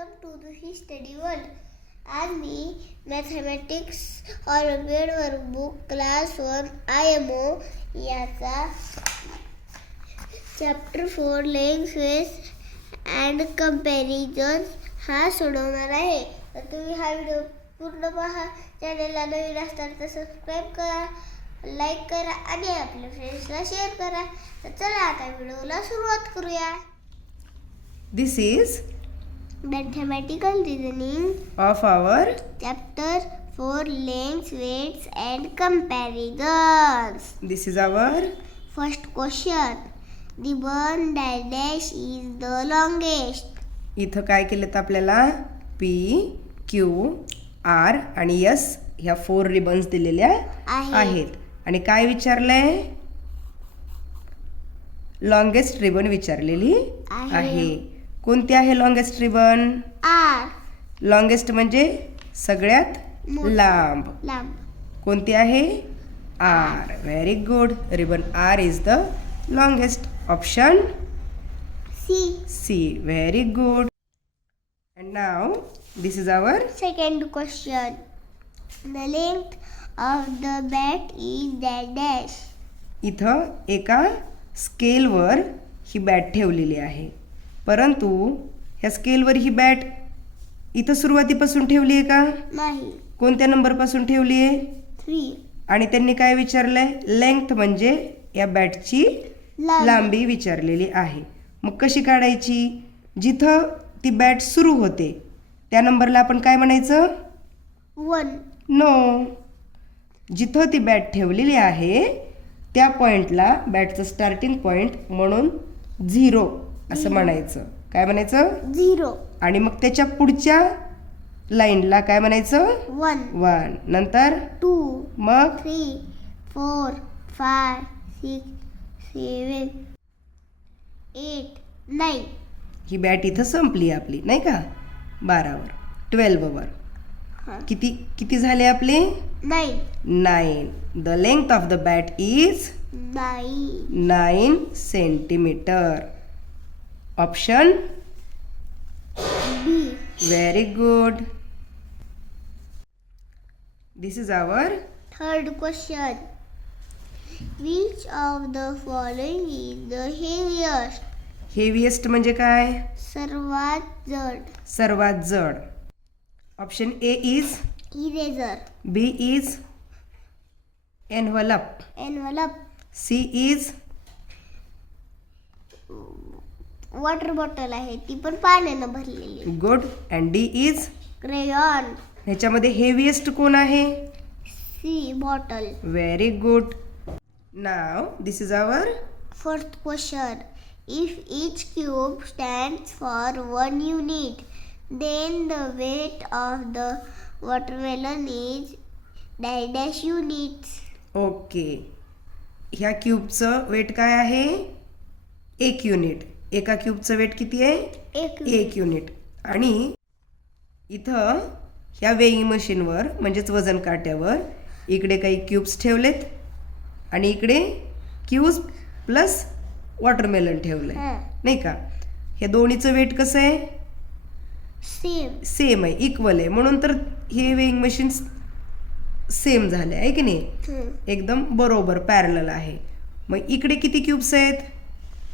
Welcome to the ही study world. आज मी mathematics olympiad workbook class 1 IMO याचा chapter 4 length weights and comparison हा सोडवणार आहे. तर तुम्ही हा व्हिडिओ पूर्ण पहा. चॅनलला नवीन असताना तर सबस्क्राईब करा, लाईक करा आणि आपल्या फ्रेंड्सला शेअर करा. तर चला आता व्हिडिओला सुरुवात करूया. This is Mathematical reasoning of our chapter 4 lengths, weights and comparisons. this is our First question. The one dash is the longest. इथं काय केलं तर आपल्याला P, Q, R आणि S ह्या 4 रिबन्स दिलेल्या आहेत. आणि काय विचारलंय? लॉंगेस्ट रिबन विचारलेली आहे. कोणती आहे लॉंगेस्ट रिबन? R. लॉंगेस्ट म्हणजे सगळ्यात लांब. कोणती आहे? R. Very good. Ribbon R is the longest. Option C. Very good. And now this is our Second question. The length of the bat is dash. इथं एका स्केलवर ही बॅट ठेवलेली आहे, परंतु ह्या स्केलवर ही बॅट इथं सुरुवातीपासून ठेवली आहे का? नाही. कोणत्या नंबरपासून ठेवली आहे? 3. आणि त्यांनी काय विचारलंय? लेंथ म्हणजे या बॅटची लांबी विचारलेली आहे. मग कशी काढायची? जिथं ती बॅट सुरू होते त्या नंबरला आपण काय म्हणायचं? 1. नो. जिथं ती बॅट ठेवलेली आहे त्या पॉइंटला बॅटचं स्टार्टिंग पॉइंट म्हणून 0 असं म्हणायचं. काय म्हणायचं? 0. आणि मग त्याच्या पुढच्या लाईनला काय म्हणायचं? 1. नंतर 2. मग 3, 4, 5, 6, 7, 8, 9. ही बॅट इथं संपली आपली, नाही का? 12वर 12वर किती झाले आपले? 9. The length of the bat is 9 centimetre. Option B. Very good. This is our Third question. Which of the following is the heaviest? Heaviest म्हणजे काय? सर्वात जड. सर्वात जड. Option A is Eraser. B is envelope. Envelope. C is water bottle आहे, ती पण पाण्यानं भरलेली. Good. And D is crayon. ह्याच्यामध्ये हेवीएस्ट कोण आहे? C bottle. Very good. Now this is our Fourth question. If each cube stands for 1 unit, then the weight of the watermelon is dash units. Okay. ह्या क्यूबचं weight काय आहे? 1 unit. एका क्यूबचं weight किती आहे? 1 unit. आणि इथं ह्या वेईंग मशीनवर म्हणजेच वजन काट्यावर इकडे काही क्यूब्स ठेवलेत आणि इकडे क्यूब्स प्लस वॉटरमेलन ठेवलंय, नाही का? हे दोन्हीचं वेट कसं आहे? सेम आहे, इक्वल आहे. म्हणून तर हे वेईंग मशीन सेम झाले आहे की नाही? एकदम बरोबर पॅरलल आहे. मग इकडे किती क्यूब्स आहेत?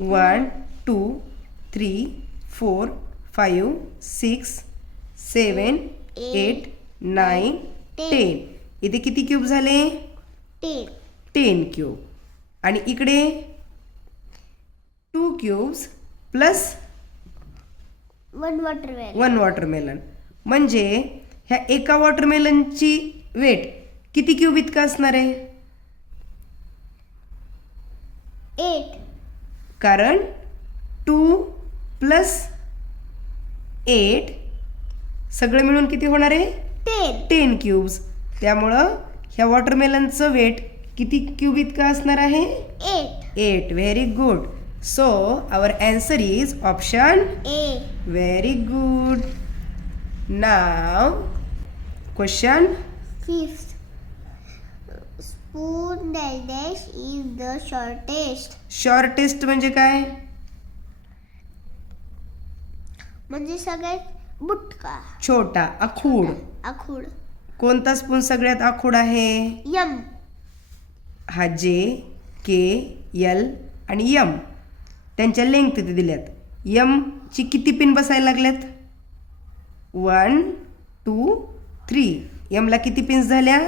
1, 2, 3, 4, 5, 6, 7, 8, 9, 10. इथे किती क्यूब झाले? 10 क्यूब. आणि इकडे 2 क्यूब्स प्लस 1 वॉटरमेलन. म्हणजे ह्या एका वॉटरमेलनची वेट किती क्यूब इतका असणार आहे? 8. कारण 2 प्लस 8 सगळे मिळून किती होणार आहे? 10 क्यूब्स. त्यामुळं ह्या वॉटरमेलनचं वेट किती क्यूब इतकं असणार आहे? 8. Very good. So our answer is option A. Very good. Now question 5th. Spoon dash is the shortest. Shortest म्हणजे काय? म्हणजे सगळ्यात बुटका. छोटा आखूड. आखूड. कोणता स्पून सगळ्यात आखूड आहे? यम. हा जे, के, यल आणि यम त्यांच्या लेंथ इथे दिल्यात. यमची किती पिन बसायला लागल्यात? 1 2 3. यमला किती पिन्स झाल्या?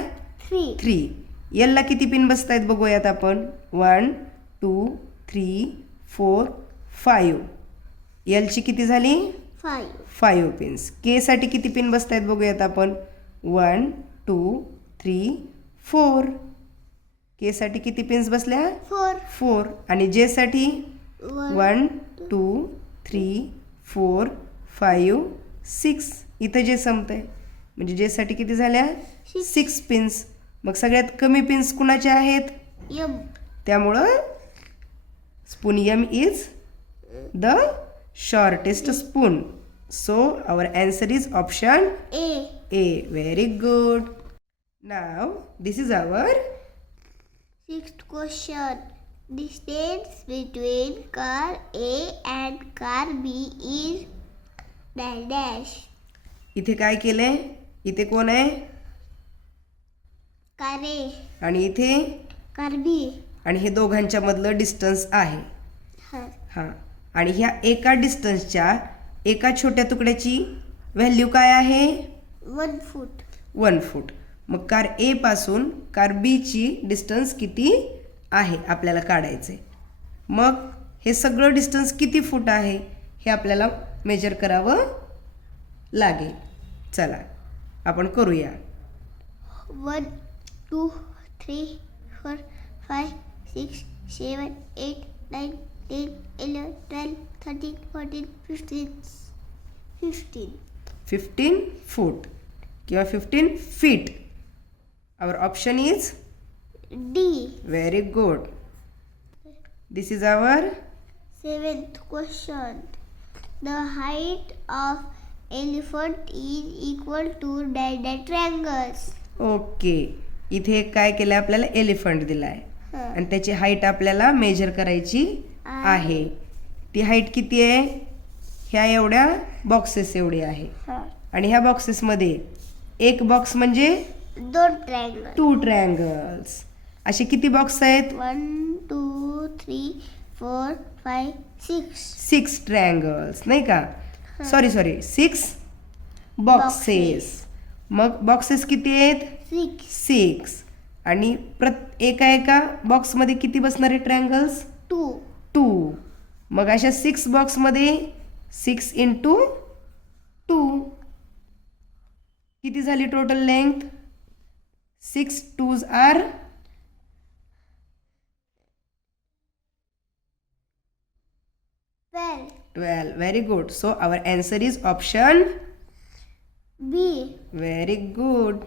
3. यलला किती पिन बसत आहेत बघूयात आपण. 1 2 3 4 5. यलची किती झाली? 5 पिन्स. के साठी किती पिन बसत आहेत बघूयात आपण. 1 2 3 4. के साठी किती पिन्स बसल्या? 4. आणि जे साठी 1 2 3 4 5 6. इथं जे संपतंय म्हणजे जे साठी किती झाल्या? 6 पिन्स. मग सगळ्यात कमी पिन्स कुणाच्या आहेत? यम. त्यामुळं spoon yum is the shortest spoon. So our answer is option A. Very good. Now this is our 6th question. Distance between car A and car B is dash. इथे काय केलंय? इथे कोण आहे? कार A आणि इथे car B. आणि हे दोघांच्या मधलं डिस्टन्स आहे. हां. आणि ह्या एका डिस्टन्सच्या एका छोट्या तुकड्याची व्हॅल्यू काय आहे? 1 फूट. 1 फूट. मग कार ए पासून कार बी ची डिस्टन्स किती आहे आपल्याला काढायचे. मग हे सगळं डिस्टन्स किती फूट आहे हे आपल्याला मेजर करावं लागेल. चला आपण करूया. 1 2 3 4 5 6 7 8 9 10 11 12 13 14 15. 15 फूट किंवा 15 feet. Our option is D. Very good. This is our 7th question. The height of elephant is equal to triangles. Okay. इथे काय केलं आपल्याला? एलिफंट दिलाय आणि त्याची हाईट आपल्याला मेजर करायची आहे. ती हाईट किती आहे? ह्या एवढ्या बॉक्सेस एवढी आहे. आणि ह्या बॉक्सेसमध्ये एक बॉक्स म्हणजे 2 ट्रायंगल. 2 ट्रायंगल्स. असे किती बॉक्स आहेत? 1 2 3 4 5 6. 6 ट्रायंगल्स नाही का? Sorry 6 boxes. मग बॉक्सेस किती आहेत? 6. आणि एका बॉक्समध्ये किती बसणारे ट्रायंगल्स? 2. मग अशा 6 बॉक्समध्ये 6 × 2 किती झाली total length? 6 2s are 12. Very good. So our answer is option B. Very good.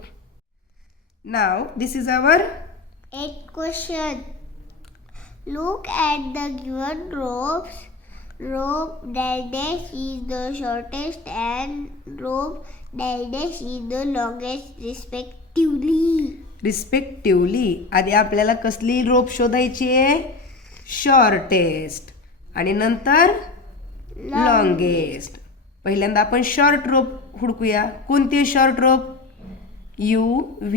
Now this is our 8th question. Look at the given ropes. Rope dash is the shortest and rope dash is the longest respectively. आधी आपल्याला कसली रोप शोधायची आहे? Shortest. आणि नंतर longest. पहिल्यांदा आपण short रोप हुडकूया. कोणती शॉर्ट रोप? U, V,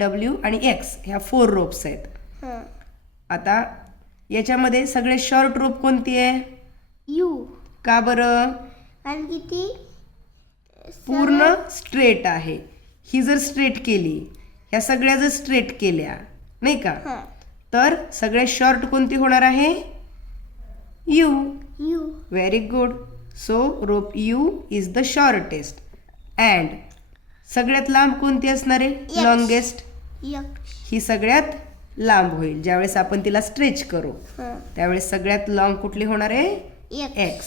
W आणि X ह्या 4 रोप्स आहेत. आता याच्यामध्ये सगळे शॉर्ट रोप कोणती आहे? U. का बरं? आणि किती? पूर्ण स्ट्रेट आहे. ही जर स्ट्रेट केली, ह्या सगळ्या जर स्ट्रेट केल्या नाही का, तर सगळ्यात शॉर्ट कोणती होणार आहे? U. Very good. So rope U is the shortest. And सगळ्यात लांब कोणती असणार आहे? लॉंगेस्ट. ही सगळ्यात लांब होईल. ज्यावेळेस आपण तिला स्ट्रेच करू त्यावेळेस सगळ्यात लॉंग कुठली होणार आहे? X.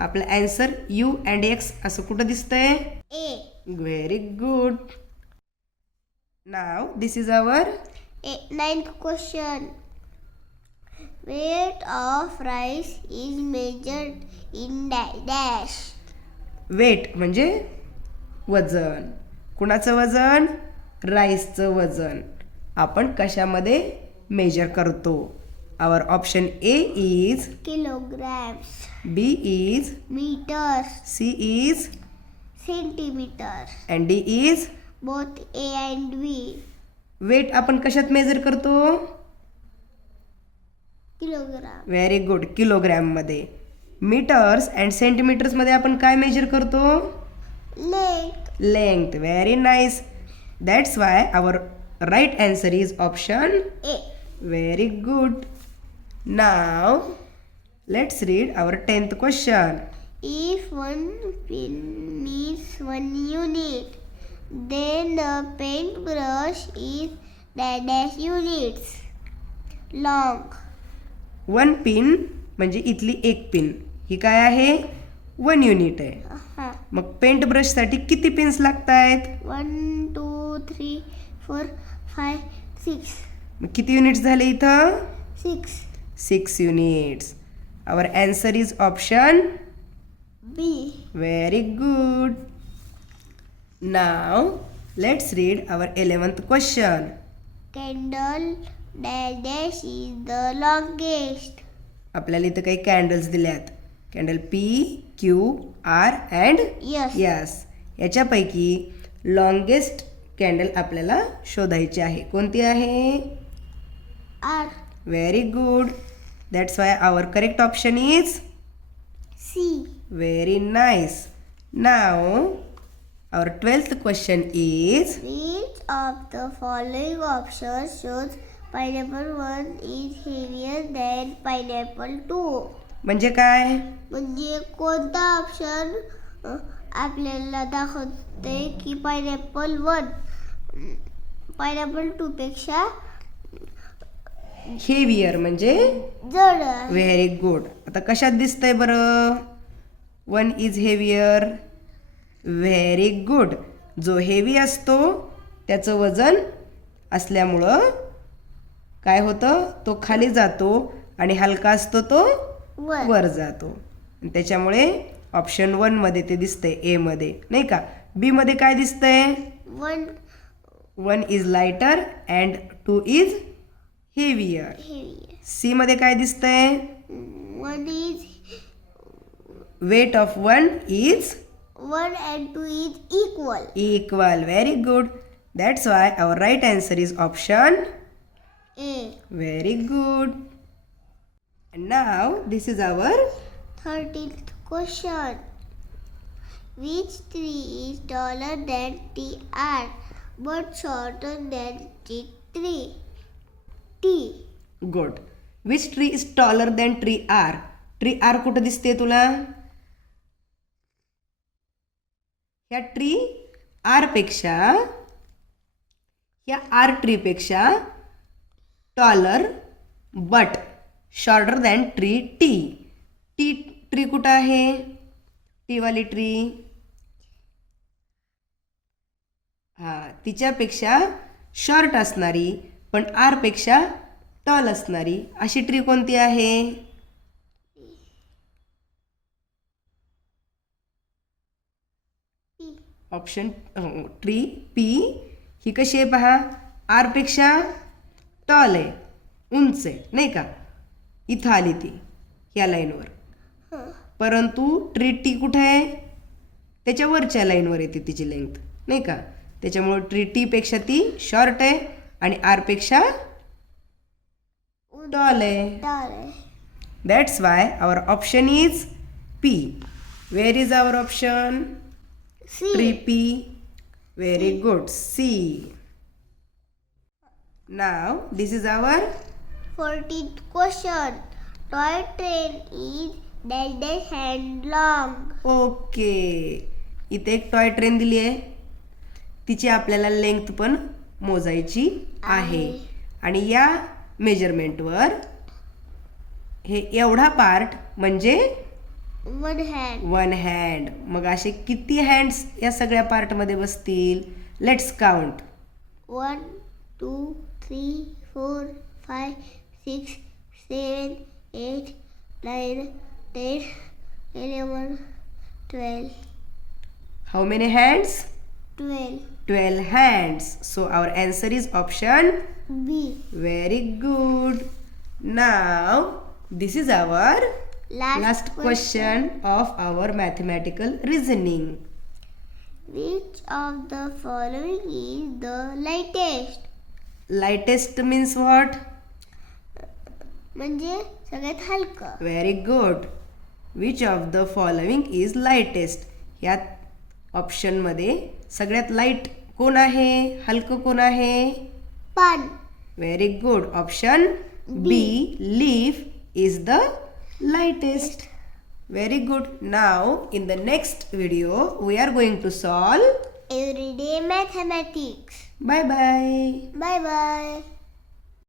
आपला आन्सर U अँड X असं कुठं दिसतंय? A. Very good. Now this is our 9th question. Weight of rice is measured in dash. Weight म्हणजे वजन. कुणाचं वजन? राईसचं वजन. आपण कशामध्ये मेजर करतो? Our option A is kilograms. B is Meters. C is centimeter. And D is Both A and B. Weight आपण कशात मेजर करतो? Kilogram. व्हेरी गुड, किलोग्रॅममध्ये. मीटर्स अँड सेंटीमीटर्समध्ये आपण काय मेजर करतो? Length. Length. Very nice. That's why our right answer is option A. Very good. Now let's read our 10th question. If one pin means 1 unit, then the paintbrush is dash units long. 1 pin म्हणजे इथली एक pin ही काय आहे? 1 unit आहे. हा. मग paint ब्रशसाठी किती pins लागत आहेत? 1 2 3 4 5 6. मग किती युनिट्स झाले इथं? 6. 6 units. Our answer is option B. Very good. Now let's read our 11th question. Candle dash is the longest. आपल्याला इथं काही कॅन्डल्स दिल्यात. Candle P, Q, R and Yes. Yes. याच्यापैकी लॉंगेस्ट कॅन्डल आपल्याला शोधायची आहे. कोणती आहे? R. Very good. That's why our correct option is C. Very nice. Now our 12th question is Which of the following options shows pineapple 1 is heavier than pineapple 2? म्हणजे काय? म्हणजे कोणता ऑप्शन आपल्याला दाखवते की पायनॅपल 1 पायनॅपल 2 पेक्षा heavier म्हणजे जड आहे. Very good. आता कशात दिसतंय बरं? 1 इज हेवियर. Very good. जो हेवी असतो त्याचं वजन असल्यामुळं काय होतं? तो खाली जातो आणि हलका असतो तो वर जातो. त्याच्यामुळे ऑप्शन 1 मध्ये ते दिसतंय, ए मध्ये नाही का? बी मध्ये काय दिसतंय? 1 is lighter and 2 is heavier. C मध्ये काय दिसतंय? 1 is weight of 1 is 1 and 2 is equal. equal. Very good. That's why our right answer is option A. very good. And now this is our 13th question. Which tree is taller than TR but shorter than tree? T. good. Which tree is taller than tree R? Tree R कुठं दिसते तुला? ह्या tree R पेक्षा या R tree पेक्षा taller but shorter than tree T. Tea tree कुठं आहे? T वाली ट्री. हां, तिच्यापेक्षा शॉर्ट असणारी पण आर पेक्षा टॉल असणारी अशी ट्री कोणती आहे? Option tree P. ही कशी आहे पहा? आर पेक्षा टॉल आहे, उंच आहे नाही का? इथं आली ती ह्या लाईनवर. परंतु ट्री टी कुठे आहे? त्याच्या वरच्या लाईनवर येते तिची लेंथ नाही का? त्याच्यामुळे ट्री टी पेक्षा ती शॉर्ट आहे आणि आर पेक्षा टॉल आहे. That's why our option is P. Where is our option? C. Tree P. Very good. C. Now this is our 14th question. Toy train is dash hand long. okay. इथे एक toy train दिली आहे. तिची आपल्याला length पण मोजायची आहे आणि या मेजरमेंटवर हे एवढा पार्ट म्हणजे 1 hand. 1 हँड. मग असे किती हँड्स या सगळ्या पार्टमध्ये बसतील? Let's count. 1 2 3 4 5 6 7 8 9 10 11 12. How many hands? 12. 12 hands. So our answer is option B. very good. Now this is our last question of our mathematical reasoning. Which of the following is the lightest? Lightest means what? म्हणजे सगळ्यात हलकं. Very good. Which of the following is lightest? यात ऑप्शनमध्ये सगळ्यात light कोण आहे, हलकं कोण आहे? पान. Very good. Option B. Leaf is the lightest. Very good. Now in the next video we are going to solve Everyday mathematics. bye bye. Bye bye.